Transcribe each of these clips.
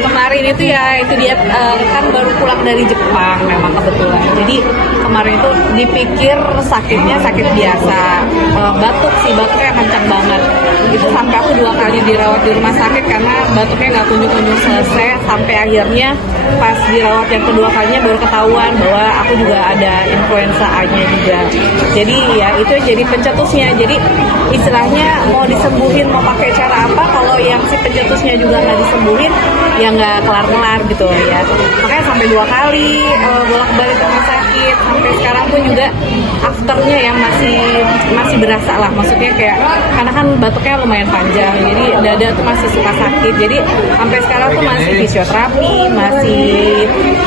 kemarin itu dia kan baru pulang dari Jepang memang kebetulan. Jadi kemarin itu dipikir sakitnya sakit biasa, batuknya kencang banget. Itu sampai aku 2 kali dirawat di rumah sakit karena batuknya nggak kunjung-kunjung selesai, sampai akhirnya pas dirawat yang kedua kalinya baru ketahuan bahwa aku juga ada influenza A-nya juga. Jadi ya itu jadi pencetusnya. Jadi istilahnya mau disembuhin mau pakai cara apa, kalau yang si pencetusnya juga nggak disembuhin ya nggak kelar-kelar gitu ya. Makanya sampai 2 kali bolak-balik ke rumah sakit, sampai sekarang pun juga afternya yang masih berasa lah, maksudnya kayak karena kan batuknya lumayan panjang, jadi dada tuh masih suka sakit. Jadi sampai sekarang tuh masih fisioterapi, masih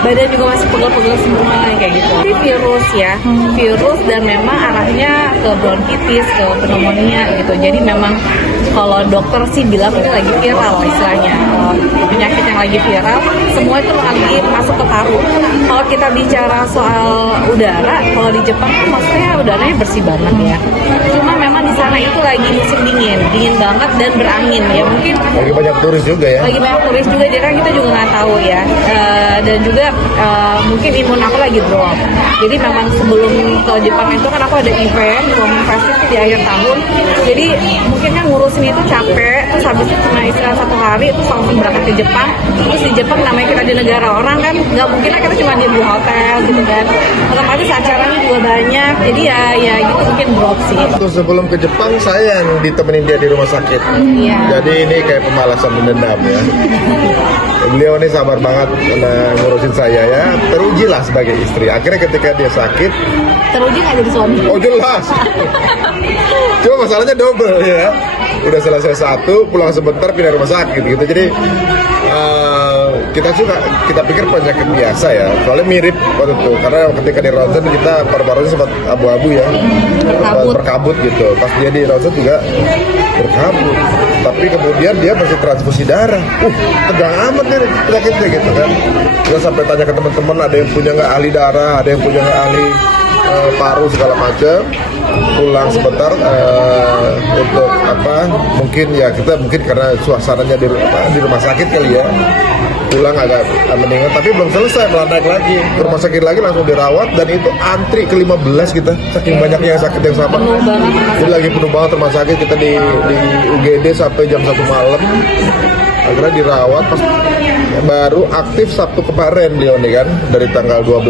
badan juga masih pegel-pegel semua kayak gitu. Ini virus dan memang arahnya ke bronkitis, ke pneumonia gitu. Jadi memang kalau dokter sih bilang ini lagi viral istilahnya, penyakit yang lagi viral, semua itu lagi masuk ke paru. Kalau kita bicara soal udara, kalau di Jepang tuh maksudnya udaranya bersih banget ya. Cuma memang di sana itu lagi musim dingin banget dan berangin ya, mungkin lagi banyak turis juga ya. Lagi banyak turis juga, jadi kan kita juga nggak tahu ya. Dan juga mungkin imun aku lagi drop. Jadi memang sebelum ke Jepang itu kan aku ada event Women Festival di akhir tahun. Jadi mungkin kan ngurusin itu capek, terus habis itu cuma istirahat 1 hari, terus langsung berangkat ke Jepang. Terus di Jepang namanya kita di negara orang kan, nggak mungkin lah kita cuma di hotel gitu kan. Otomatis acaranya juga banyak, jadi ya gitu mungkin drop sih. Terus sebelum ke Jepang saya yang ditemenin dia di rumah sakit. Iya. Jadi ini kayak pembalasan dendam ya. Beliau ini sabar banget ngurusin saya ya. Teruji lah sebagai istri. Akhirnya ketika dia sakit, Teruji nggak jadi suami? oh jelas. Cuma masalahnya double ya. Udah selesai 1, pulang sebentar pindah rumah sakit gitu. Jadi kita pikir penyakit biasa ya. Soalnya mirip waktu itu. Karena ketika di ronsen kita paru-parunya sempat abu-abu ya. Berkabut gitu. Pas dia di ronsen juga berkabut. Tapi kemudian dia masih transfusi darah. Tegang amat nih penyakitnya gitu kan. Kita sampai tanya ke teman-teman, ada yang punya nggak ahli darah, ada yang punya nggak ahli paru segala macam. Pulang sebentar untuk mungkin karena suasananya di rumah sakit kali ya, pulang agak mendingan, tapi belum selesai, melandai lagi ke rumah sakit lagi, langsung dirawat, dan itu antri ke 15 kita, saking banyaknya yang sakit yang sama. Jadi lagi penuh banget rumah sakit kita di UGD sampai jam 1 malam. Akhirnya dirawat, pas baru aktif Sabtu kemarin dia nih kan, dari tanggal 12.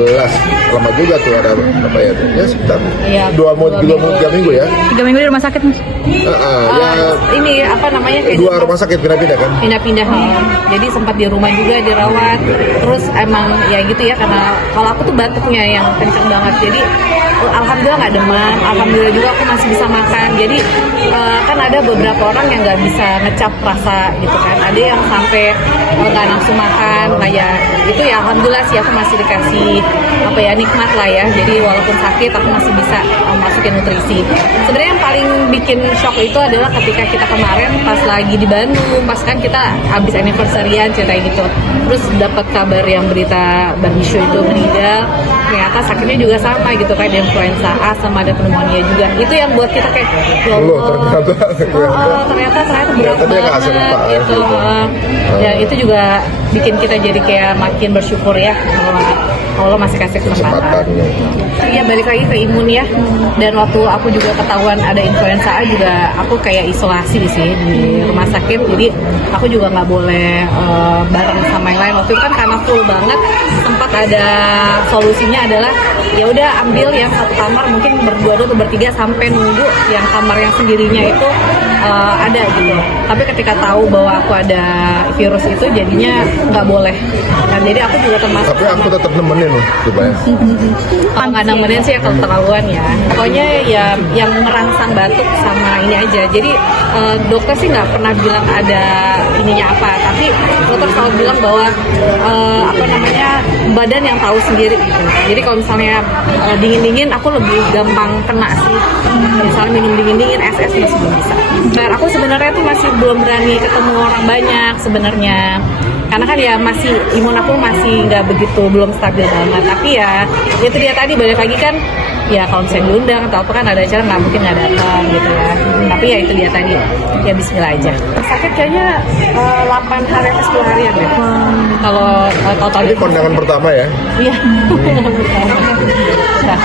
Lama juga tuh, ada apa ya sekitar 3 minggu ya. 3 minggu di rumah sakit Mas. Ini apa namanya, kayak 2 rumah sakit pindah-pindah kan? Pindah-pindah. Jadi sempat di rumah juga dirawat. Terus emang ya gitu ya, karena kalau aku tuh batuknya yang kenceng banget. Jadi alhamdulillah nggak demam, alhamdulillah juga aku masih bisa makan. Jadi kan ada beberapa orang yang nggak bisa ngecap rasa gitu kan. Ada yang sampai nggak nafsu makan, kayak itu ya alhamdulillah sih aku masih dikasih nikmat lah ya. Jadi walaupun sakit aku masih bisa masukin nutrisi. Sebenarnya yang paling bikin shock itu adalah ketika kita kemarin pas lagi di Bandung, pas kan kita habis anniversary-an ceritanya gitu. Terus dapat kabar yang berita Barbishu itu meninggal, ternyata sakitnya juga sama gitu kan, ada influenza A sama ada pneumonia juga. Itu yang buat kita kayak ternyata berat banget gitu. Ya itu juga bikin kita jadi kayak makin bersyukur ya bahwa Allah masih kasih kesempatan. Iya, balik lagi ke imun ya. Dan waktu aku juga ketahuan ada influenza A juga, aku kayak isolasi sih di rumah sakit. Jadi aku juga nggak boleh bareng sama yang lain. Waktu itu kan karena full banget, sempat ada solusinya adalah ya udah ambil yang satu kamar, mungkin berdua atau bertiga sampai nunggu yang kamar yang sendirinya itu ada gitu. Tapi ketika tahu bahwa aku ada virus itu, jadinya nggak boleh. Dan jadi aku juga termasuk. Tapi aku tetap nemenin loh, supaya. Kalau nggak nemenin sih ya keterlaluan ya. Pokoknya ya yang merangsang batuk sama ini aja. Jadi dokter sih nggak pernah bilang ada ininya apa. Tapi dokter selalu bilang bahwa badan yang tahu sendiri gitu. Jadi kalau misalnya dingin-dingin aku lebih gampang kena sih. Misalnya minum dingin-dingin, es masih belum bisa. Dan aku sebenarnya tuh masih belum berani ketemu orang banyak sebenarnya. karena kan ya masih imun aku masih nggak begitu, belum stabil banget. Tapi ya itu dia tadi balik lagi kan, ya kalau misalnya diundang atau apa kan ada acara nggak mungkin nggak datang gitu ya. Tapi ya itu dia tadi, ya bismillah aja. Sakit kayaknya 8 hari atau 10 harian deh. Kalau total Ini kondangan pertama ya. iya. Nah,